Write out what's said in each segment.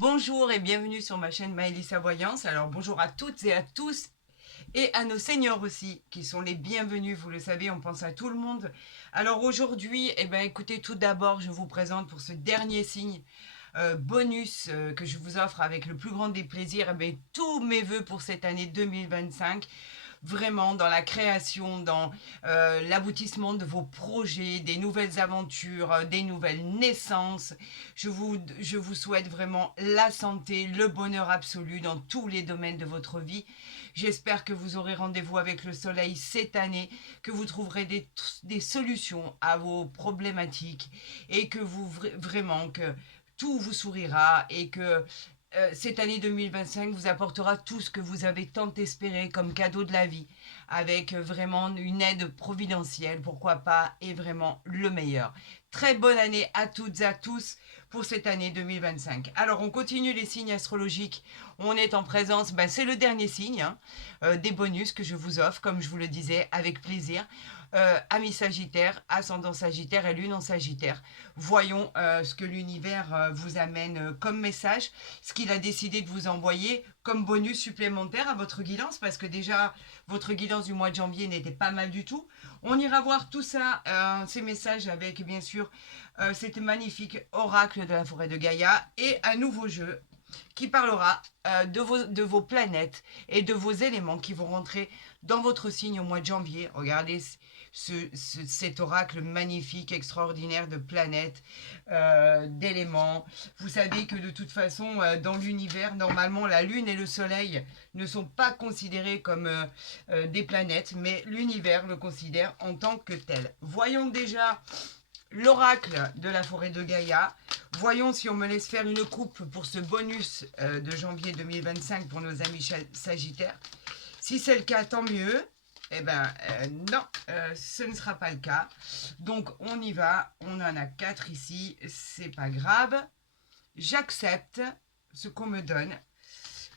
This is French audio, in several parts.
Bonjour et bienvenue sur ma chaîne Maëlys Voyance. Alors bonjour à toutes et à tous et à nos seniors aussi qui sont les bienvenus. Vous le savez, on pense à tout le monde. Alors aujourd'hui, écoutez, tout d'abord, je vous présente pour ce dernier signe bonus que je vous offre avec le plus grand des plaisirs, tous mes voeux pour cette année 2025. Vraiment dans la création, dans l'aboutissement de vos projets, des nouvelles aventures, des nouvelles naissances. Je vous souhaite vraiment la santé, le bonheur absolu dans tous les domaines de votre vie. J'espère que vous aurez rendez-vous avec le soleil cette année, que vous trouverez des solutions à vos problématiques et que vous vraiment que tout vous sourira et que cette année 2025 vous apportera tout ce que vous avez tant espéré comme cadeau de la vie, avec vraiment une aide providentielle, pourquoi pas, et vraiment le meilleur. Très bonne année à toutes et à tous pour cette année 2025. Alors on continue les signes astrologiques, on est en présence, c'est le dernier signe, des bonus que je vous offre, comme je vous le disais, avec plaisir. Amis Sagittaire, ascendant Sagittaire et lune en Sagittaire. Voyons ce que l'univers vous amène comme message, ce qu'il a décidé de vous envoyer comme bonus supplémentaire à votre guidance, parce que déjà votre guidance du mois de janvier n'était pas mal du tout. On ira voir tout ça, ces messages avec bien sûr cet magnifique oracle de la forêt de Gaïa et un nouveau jeu qui parlera de vos planètes et de vos éléments qui vont rentrer dans votre signe au mois de janvier. Regardez cet oracle magnifique, extraordinaire de planètes, d'éléments. Vous savez que de toute façon, dans l'univers, normalement, la Lune et le Soleil ne sont pas considérés comme des planètes, mais l'univers le considère en tant que tel. Voyons déjà l'oracle de la forêt de Gaïa. Voyons si on me laisse faire une coupe pour ce bonus de janvier 2025 pour nos amis sagittaires. Si c'est le cas, tant mieux. Non, ce ne sera pas le cas. Donc on y va. On en a 4 ici. C'est pas grave. J'accepte ce qu'on me donne.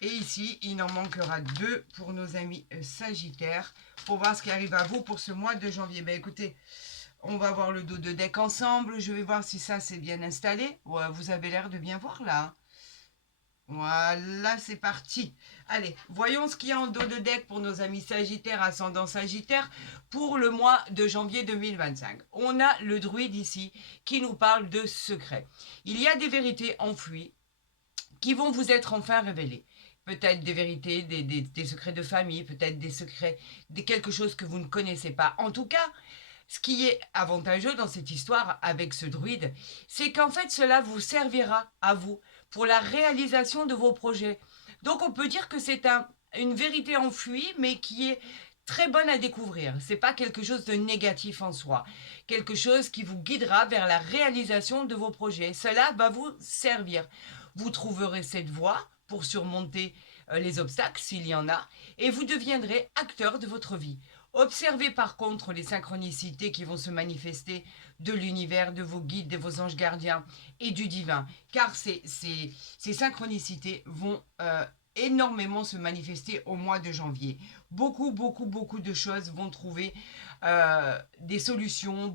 Et ici, il en manquera 2 pour nos amis sagittaires pour voir ce qui arrive à vous pour ce mois de janvier. Écoutez, on va voir le dos de deck ensemble. Je vais voir si ça c'est bien installé. Ouais, vous avez l'air de bien voir là. Voilà, c'est parti. Allez, voyons ce qu'il y a en dos de deck pour nos amis Sagittaires, ascendant Sagittaire, pour le mois de janvier 2025. On a le druide ici qui nous parle de secrets. Il y a des vérités enfouies qui vont vous être enfin révélées. Peut-être des vérités, des secrets de famille, peut-être des secrets, quelque chose que vous ne connaissez pas. En tout cas, ce qui est avantageux dans cette histoire avec ce druide, c'est qu'en fait cela vous servira à vous pour la réalisation de vos projets. Donc on peut dire que c'est une vérité enfouie, mais qui est très bonne à découvrir. C'est pas quelque chose de négatif en soi, quelque chose qui vous guidera vers la réalisation de vos projets. Cela va vous servir. Vous trouverez cette voie pour surmonter les obstacles s'il y en a, et vous deviendrez acteur de votre vie. Observez par contre les synchronicités qui vont se manifester de l'univers, de vos guides, de vos anges gardiens et du divin, car ces synchronicités vont énormément se manifester au mois de janvier. Beaucoup de choses vont trouver des solutions,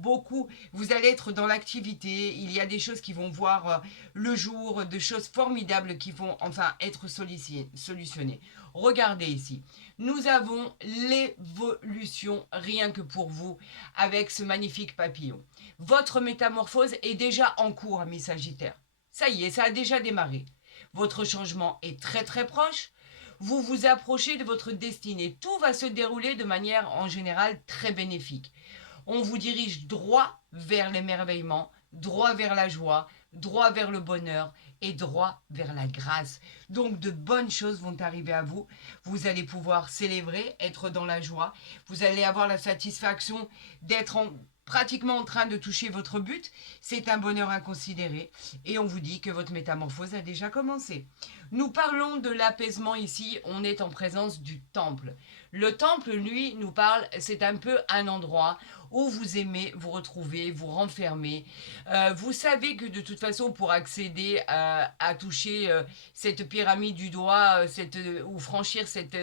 vous allez être dans l'activité, il y a des choses qui vont voir le jour, de choses formidables qui vont enfin être solutionnées. Regardez ici, nous avons l'évolution rien que pour vous avec ce magnifique papillon. Votre métamorphose est déjà en cours, amis Sagittaires. Ça y est, ça a déjà démarré. Votre changement est très proche. Vous vous approchez de votre destinée. Tout va se dérouler de manière en général très bénéfique. On vous dirige droit vers l'émerveillement, droit vers la joie, droit vers le bonheur et droit vers la grâce. Donc de bonnes choses vont arriver à vous. Vous allez pouvoir célébrer, être dans la joie. Vous allez avoir la satisfaction d'être pratiquement en train de toucher votre but. C'est un bonheur inconsidéré et on vous dit que votre métamorphose a déjà commencé. Nous parlons de l'apaisement ici, on est en présence du temple. Le temple, lui, nous parle, c'est un peu un endroit où vous aimez vous retrouver, vous renfermer. Vous savez que de toute façon, pour accéder à toucher cette pyramide du doigt, ou franchir cette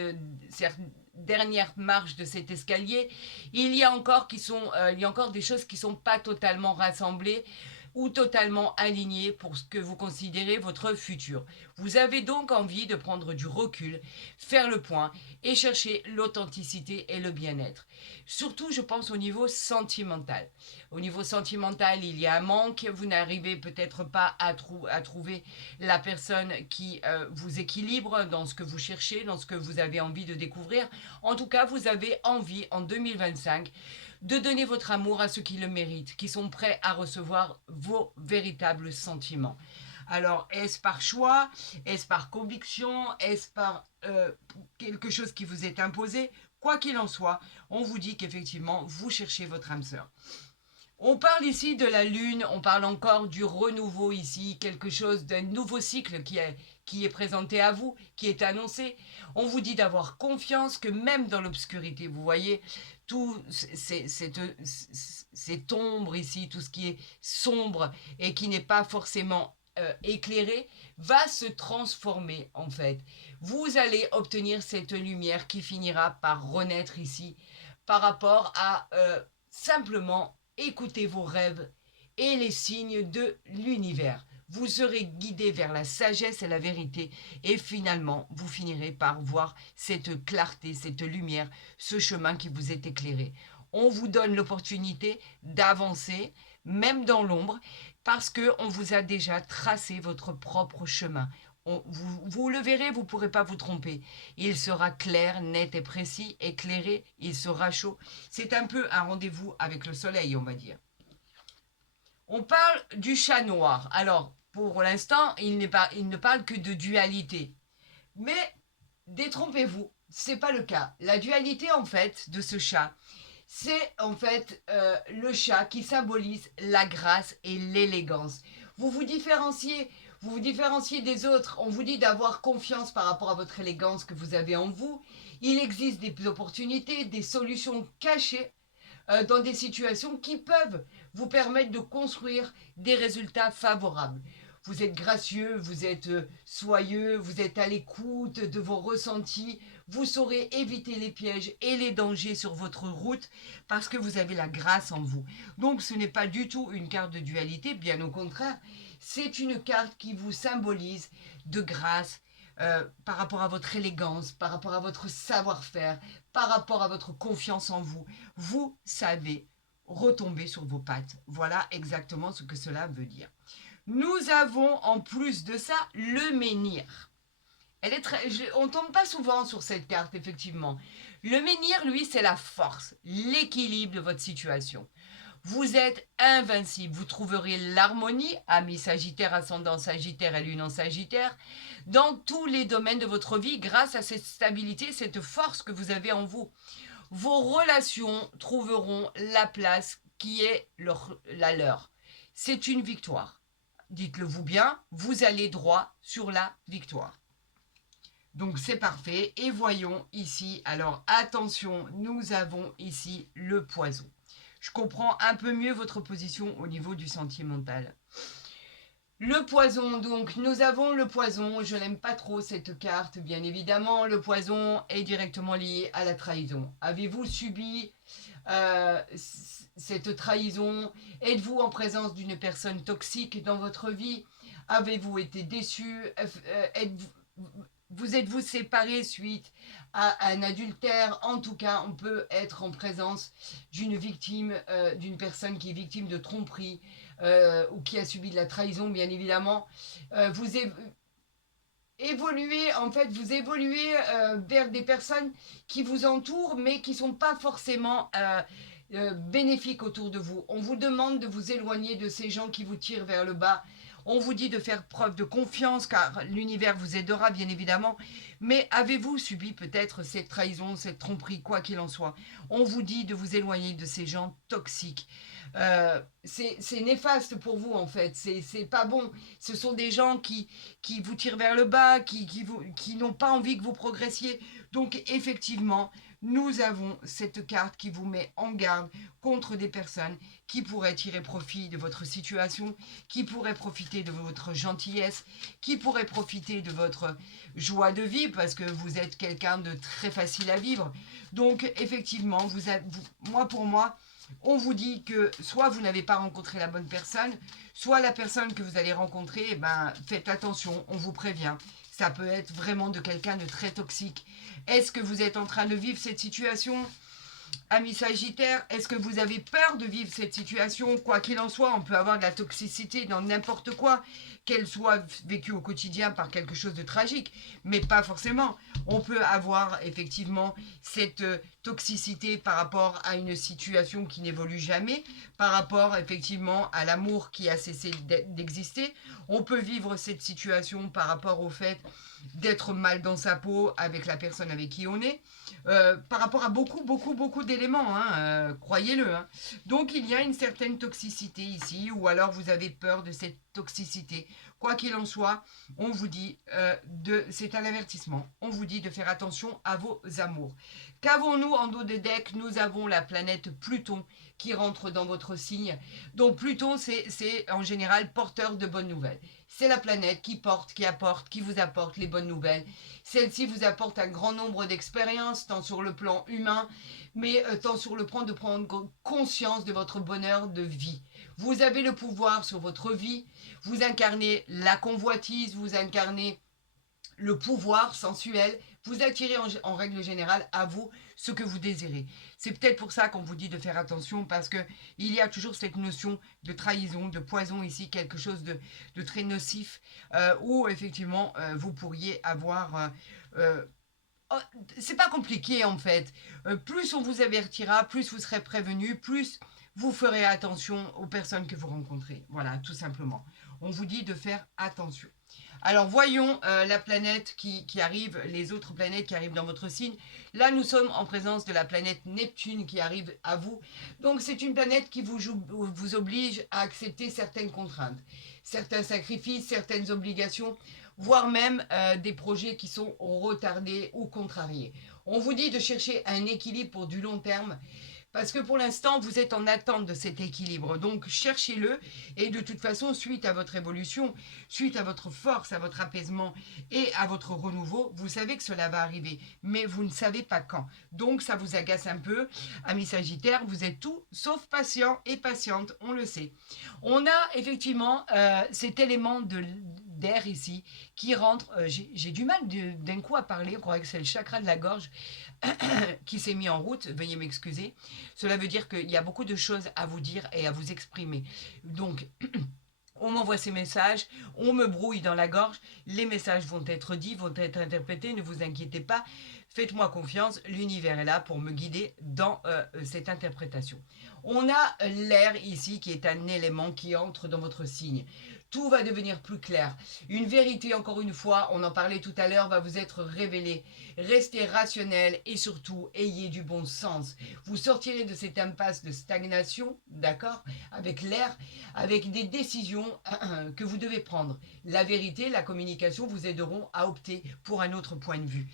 dernière marche de cet escalier, il y a encore des choses qui sont pas totalement rassemblées. ou totalement aligné pour ce que vous considérez votre futur. Vous avez donc envie de prendre du recul, faire le point et chercher l'authenticité et le bien-être. Surtout, je pense au niveau sentimental. Au niveau sentimental, il y a un manque, vous n'arrivez peut-être pas à trouver la personne qui vous équilibre dans ce que vous cherchez, dans ce que vous avez envie de découvrir. En tout cas, vous avez envie en 2025 de donner votre amour à ceux qui le méritent, qui sont prêts à recevoir vos véritables sentiments. Alors, est-ce par choix? Est-ce par conviction? Est-ce par quelque chose qui vous est imposé? Quoi qu'il en soit, on vous dit qu'effectivement, vous cherchez votre âme sœur. On parle ici de la lune, on parle encore du renouveau ici, quelque chose d'un nouveau cycle qui est présenté à vous, qui est annoncé. On vous dit d'avoir confiance que même dans l'obscurité, vous voyez, tout cette ombre ici, tout ce qui est sombre et qui n'est pas forcément éclairé, va se transformer en fait. Vous allez obtenir cette lumière qui finira par renaître ici par rapport à simplement écoutez vos rêves et les signes de l'univers. Vous serez guidé vers la sagesse et la vérité et finalement, vous finirez par voir cette clarté, cette lumière, ce chemin qui vous est éclairé. On vous donne l'opportunité d'avancer, même dans l'ombre, parce qu'on vous a déjà tracé votre propre chemin. Vous le verrez, vous ne pourrez pas vous tromper. Il sera clair, net et précis, éclairé, il sera chaud. C'est un peu un rendez-vous avec le soleil, on va dire. On parle du chat noir. Alors, pour l'instant, il ne parle que de dualité. Mais détrompez-vous, ce n'est pas le cas. La dualité, en fait, de ce chat, c'est en fait le chat qui symbolise la grâce et l'élégance. Vous vous différenciez, vous vous différenciez des autres. On vous dit d'avoir confiance par rapport à votre élégance que vous avez en vous. Il existe des opportunités, des solutions cachées dans des situations qui peuvent vous permettre de construire des résultats favorables. Vous êtes gracieux, vous êtes soyeux, vous êtes à l'écoute de vos ressentis, vous saurez éviter les pièges et les dangers sur votre route parce que vous avez la grâce en vous. Donc ce n'est pas du tout une carte de dualité, bien au contraire, c'est une carte qui vous symbolise de grâce, par rapport à votre élégance, par rapport à votre savoir-faire, par rapport à votre confiance en vous. Vous savez retomber sur vos pattes. Voilà exactement ce que cela veut dire. Nous avons en plus de ça le menhir. On ne tombe pas souvent sur cette carte, effectivement. Le menhir, lui, c'est la force, l'équilibre de votre situation. Vous êtes invincible. Vous trouverez l'harmonie, amis Sagittaire, ascendant Sagittaire et lune en Sagittaire, dans tous les domaines de votre vie grâce à cette stabilité, cette force que vous avez en vous. Vos relations trouveront la place qui est la leur. C'est une victoire. Dites-le vous bien, vous allez droit sur la victoire. Donc c'est parfait. Et voyons ici, alors attention, nous avons ici le poison. Je comprends un peu mieux votre position au niveau du sentimental. Le poison, donc nous avons le poison, je n'aime pas trop cette carte, bien évidemment, le poison est directement lié à la trahison. Avez-vous subi cette trahison? Êtes-vous en présence d'une personne toxique dans votre vie? Avez-vous été déçu? Vous êtes-vous séparé suite à un adultère? En tout cas, on peut être en présence d'une victime, d'une personne qui est victime de tromperie, ou qui a subi de la trahison, bien évidemment. Vous évoluez, en fait, vous évoluez vers des personnes qui vous entourent, mais qui ne sont pas forcément bénéfiques autour de vous. On vous demande de vous éloigner de ces gens qui vous tirent vers le bas. On vous dit de faire preuve de confiance car l'univers vous aidera bien évidemment. Mais avez-vous subi peut-être cette trahison, cette tromperie, quoi qu'il en soit? On vous dit de vous éloigner de ces gens toxiques. C'est néfaste pour vous en fait, c'est pas bon. Ce sont des gens qui vous tirent vers le bas, qui n'ont pas envie que vous progressiez. Donc effectivement, nous avons cette carte qui vous met en garde contre des personnes qui pourraient tirer profit de votre situation, qui pourraient profiter de votre gentillesse, qui pourraient profiter de votre joie de vivre parce que vous êtes quelqu'un de très facile à vivre. Donc effectivement, pour moi, on vous dit que soit vous n'avez pas rencontré la bonne personne, soit la personne que vous allez rencontrer, eh ben, faites attention, on vous prévient. Ça peut être vraiment de quelqu'un de très toxique. Est-ce que vous êtes en train de vivre cette situation? Amis Sagittaires, est-ce que vous avez peur de vivre cette situation? Quoi qu'il en soit, on peut avoir de la toxicité dans n'importe quoi, qu'elle soit vécue au quotidien par quelque chose de tragique, mais pas forcément. On peut avoir effectivement cette toxicité par rapport à une situation qui n'évolue jamais, par rapport effectivement à l'amour qui a cessé d'exister. On peut vivre cette situation par rapport au fait d'être mal dans sa peau avec la personne avec qui on est. Par rapport à beaucoup d'éléments, hein, croyez-le. Hein. Donc il y a une certaine toxicité ici, ou alors vous avez peur de cette toxicité. Quoi qu'il en soit, on vous dit, c'est un avertissement, on vous dit de faire attention à vos amours. Qu'avons-nous en dos de deck? Nous avons la planète Pluton qui rentre dans votre signe. Donc Pluton, c'est en général porteur de bonnes nouvelles. C'est la planète qui porte, qui apporte, qui vous apporte les bonnes nouvelles. Celle-ci vous apporte un grand nombre d'expériences, tant sur le plan humain, mais tant sur le plan de prendre conscience de votre bonheur de vie. Vous avez le pouvoir sur votre vie, vous incarnez la convoitise, vous incarnez le pouvoir sensuel, vous attirez en règle générale à vous ce que vous désirez. C'est peut-être pour ça qu'on vous dit de faire attention, parce qu'il y a toujours cette notion de trahison, de poison ici, quelque chose de très nocif, où effectivement vous pourriez avoir... Oh, c'est pas compliqué en fait. Plus on vous avertira, plus vous serez prévenu, plus vous ferez attention aux personnes que vous rencontrez. Voilà, tout simplement. On vous dit de faire attention. Alors voyons la planète qui arrive, les autres planètes qui arrivent dans votre signe. Là, nous sommes en présence de la planète Neptune qui arrive à vous. Donc c'est une planète qui vous oblige à accepter certaines contraintes, certains sacrifices, certaines obligations, voire même des projets qui sont retardés ou contrariés. On vous dit de chercher un équilibre pour du long terme, parce que pour l'instant, vous êtes en attente de cet équilibre. Donc, cherchez-le. Et de toute façon, suite à votre évolution, suite à votre force, à votre apaisement et à votre renouveau, vous savez que cela va arriver. Mais vous ne savez pas quand. Donc, ça vous agace un peu. Amis Sagittaires, vous êtes tout sauf patient et patiente. On le sait. On a effectivement cet élément d'air ici qui rentre. J'ai du mal d'un coup à parler. On croirait que c'est le chakra de la gorge qui s'est mis en route, veuillez m'excuser. Cela veut dire qu'il y a beaucoup de choses à vous dire et à vous exprimer. Donc, on m'envoie ces messages, on me brouille dans la gorge, les messages vont être dits, vont être interprétés, ne vous inquiétez pas, faites-moi confiance, l'univers est là pour me guider dans cette interprétation. On a l'air ici qui est un élément qui entre dans votre signe. Tout va devenir plus clair. Une vérité, encore une fois, on en parlait tout à l'heure, va vous être révélée. Restez rationnel et surtout, ayez du bon sens. Vous sortirez de cette impasse de stagnation, d'accord, avec l'air, avec des décisions que vous devez prendre. La vérité, la communication vous aideront à opter pour un autre point de vue.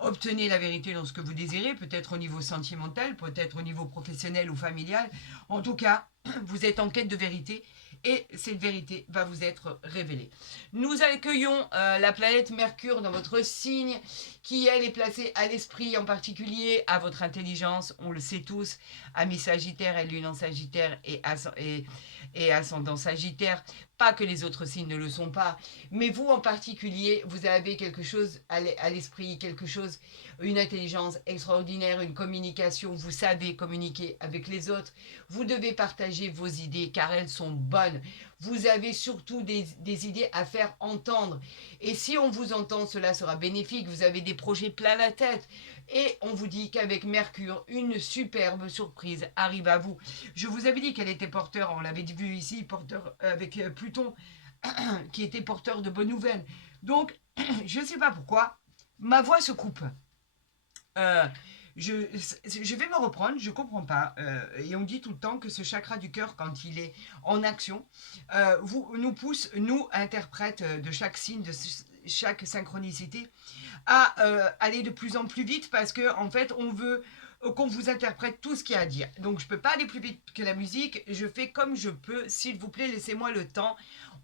Obtenez la vérité dans ce que vous désirez, peut-être au niveau sentimental, peut-être au niveau professionnel ou familial. En tout cas, vous êtes en quête de vérité et cette vérité va vous être révélée. Nous accueillons la planète Mercure dans votre signe, qui elle est placée à l'esprit en particulier, à votre intelligence, on le sait tous, amis Sagittaire et lune en Sagittaire et ascendant Sagittaire, pas que les autres signes ne le sont pas, mais vous en particulier, vous avez quelque chose à l'esprit, quelque chose, une intelligence extraordinaire, une communication, vous savez communiquer avec les autres, vous devez partager vos idées car elles sont bonnes. Vous avez surtout des idées à faire entendre. Et si on vous entend, cela sera bénéfique. Vous avez des projets plein la tête. Et on vous dit qu'avec Mercure, une superbe surprise arrive à vous. Je vous avais dit qu'elle était porteur, on l'avait vu ici, porteur avec Pluton, qui était porteur de bonnes nouvelles. Donc, je ne sais pas pourquoi, ma voix se coupe. Je vais me reprendre, je ne comprends pas. Et on dit tout le temps que ce chakra du cœur, quand il est en action, nous pousse, nous, interprètes de chaque signe, de chaque synchronicité, à aller de plus en plus vite parce que en fait, on veut qu'on vous interprète tout ce qu'il y a à dire. Donc je ne peux pas aller plus vite que la musique, je fais comme je peux, s'il vous plaît, laissez-moi le temps.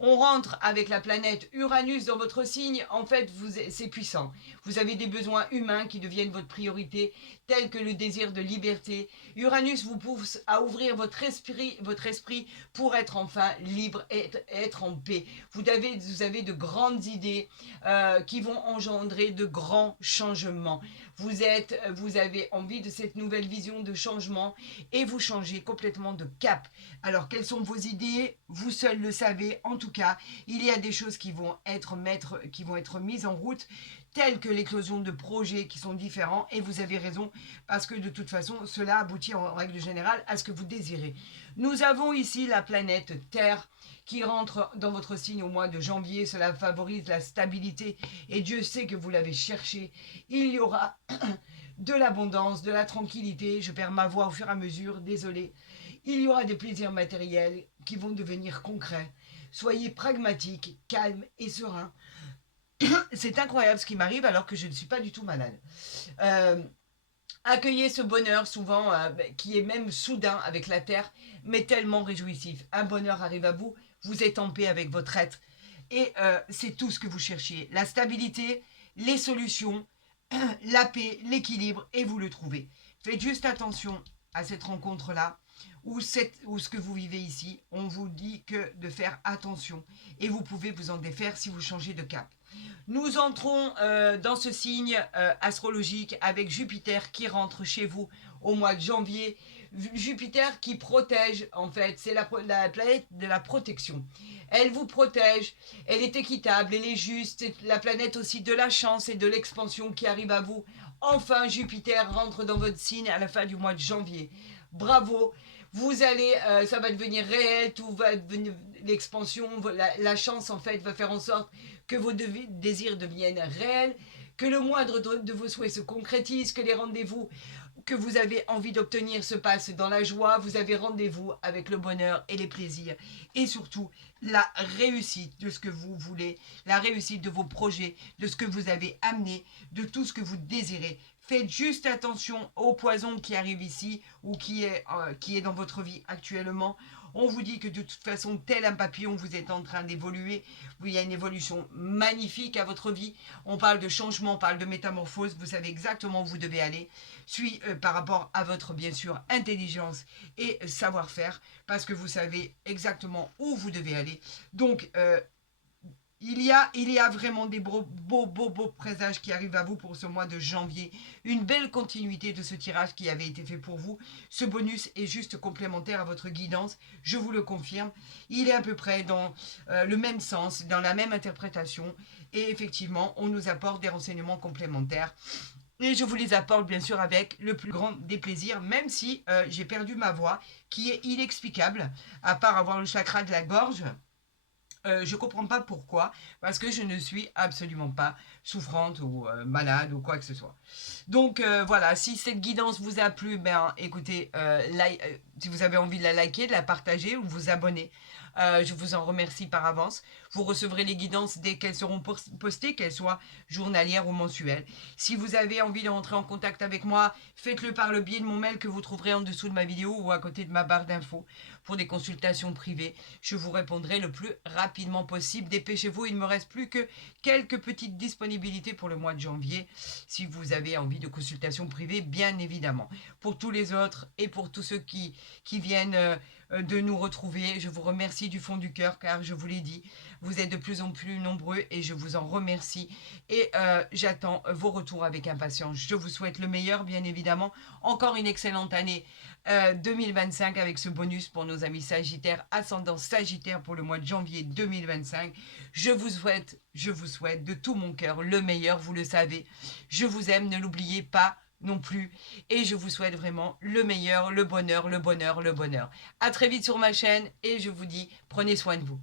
On rentre avec la planète Uranus dans votre signe, en fait, c'est puissant. Vous avez des besoins humains qui deviennent votre priorité, tels que le désir de liberté. Uranus vous pousse à ouvrir votre esprit pour être enfin libre et être en paix. Vous avez de grandes idées qui vont engendrer de grands changements. Vous avez envie de cette nouvelle vision de changement et vous changez complètement de cap. Alors, quelles sont vos idées? Vous seul le savez. En tout cas, il y a des choses qui vont être mises en route, telles que l'éclosion de projets qui sont différents. Et vous avez raison, parce que de toute façon, cela aboutit en règle générale à ce que vous désirez. Nous avons ici la planète Terre qui rentre dans votre signe au mois de janvier. Cela favorise la stabilité et Dieu sait que vous l'avez cherché. Il y aura de l'abondance, de la tranquillité. Je perds ma voix au fur et à mesure, désolé. Il y aura des plaisirs matériels qui vont devenir concrets. Soyez pragmatique, calme et serein. C'est incroyable ce qui m'arrive alors que je ne suis pas du tout malade. Accueillez ce bonheur souvent qui est même soudain avec la terre, mais tellement réjouissif. Un bonheur arrive à vous, vous êtes en paix avec votre être. Et c'est tout ce que vous cherchiez. La stabilité, les solutions, la paix, l'équilibre, et vous le trouvez. Faites juste attention à cette rencontre-là, ou ce que vous vivez ici. On vous dit que de faire attention. Et vous pouvez vous en défaire si vous changez de cap. Nous entrons dans ce signe astrologique avec Jupiter qui rentre chez vous au mois de janvier. Jupiter qui protège, en fait, c'est la planète de la protection. Elle vous protège, elle est équitable, elle est juste, c'est la planète aussi de la chance et de l'expansion qui arrive à vous. Enfin, Jupiter rentre dans votre signe à la fin du mois de janvier. Bravo, vous allez, ça va devenir réel, tout va devenir l'expansion, la chance en fait va faire en sorte que vos désirs deviennent réels, que le moindre de vos souhaits se concrétise, que les rendez-vous que vous avez envie d'obtenir se passent dans la joie, vous avez rendez-vous avec le bonheur et les plaisirs, et surtout la réussite de ce que vous voulez, la réussite de vos projets, de ce que vous avez amené, de tout ce que vous désirez. Faites juste attention au poison qui arrive ici ou qui est dans votre vie actuellement. On vous dit que de toute façon, tel un papillon, vous êtes en train d'évoluer. Il y a une évolution magnifique à votre vie. On parle de changement, on parle de métamorphose. Vous savez exactement où vous devez aller. Par rapport à votre, bien sûr, intelligence et savoir-faire. Parce que vous savez exactement où vous devez aller. Donc, il y a vraiment des beaux présages qui arrivent à vous pour ce mois de janvier. Une belle continuité de ce tirage qui avait été fait pour vous. Ce bonus est juste complémentaire à votre guidance, je vous le confirme. Il est à peu près dans le même sens, dans la même interprétation. Et effectivement, on nous apporte des renseignements complémentaires. Et je vous les apporte bien sûr avec le plus grand des plaisirs, même si j'ai perdu ma voix, qui est inexplicable, à part avoir le chakra de la gorge. Je ne comprends pas pourquoi, parce que je ne suis absolument pas souffrante ou malade ou quoi que ce soit. Donc voilà, si cette guidance vous a plu, ben écoutez, si vous avez envie de la liker, de la partager ou vous abonner. Je vous en remercie par avance. Vous recevrez les guidances dès qu'elles seront postées, qu'elles soient journalières ou mensuelles. Si vous avez envie de rentrer en contact avec moi, faites-le par le biais de mon mail que vous trouverez en dessous de ma vidéo ou à côté de ma barre d'infos pour des consultations privées. Je vous répondrai le plus rapidement possible. Dépêchez-vous, il ne me reste plus que quelques petites disponibilités pour le mois de janvier, si vous avez envie de consultations privées, bien évidemment. Pour tous les autres et pour tous ceux qui viennent de nous retrouver, je vous remercie du fond du cœur, car je vous l'ai dit, vous êtes de plus en plus nombreux et je vous en remercie. Et j'attends vos retours avec impatience. Je vous souhaite le meilleur, bien évidemment. Encore une excellente année 2025 avec ce bonus pour nos amis Sagittaires, ascendant Sagittaire pour le mois de janvier 2025. Je vous souhaite de tout mon cœur le meilleur, vous le savez. Je vous aime, ne l'oubliez pas non plus. Et je vous souhaite vraiment le meilleur, le bonheur, le bonheur, le bonheur. À très vite sur ma chaîne et je vous dis, prenez soin de vous.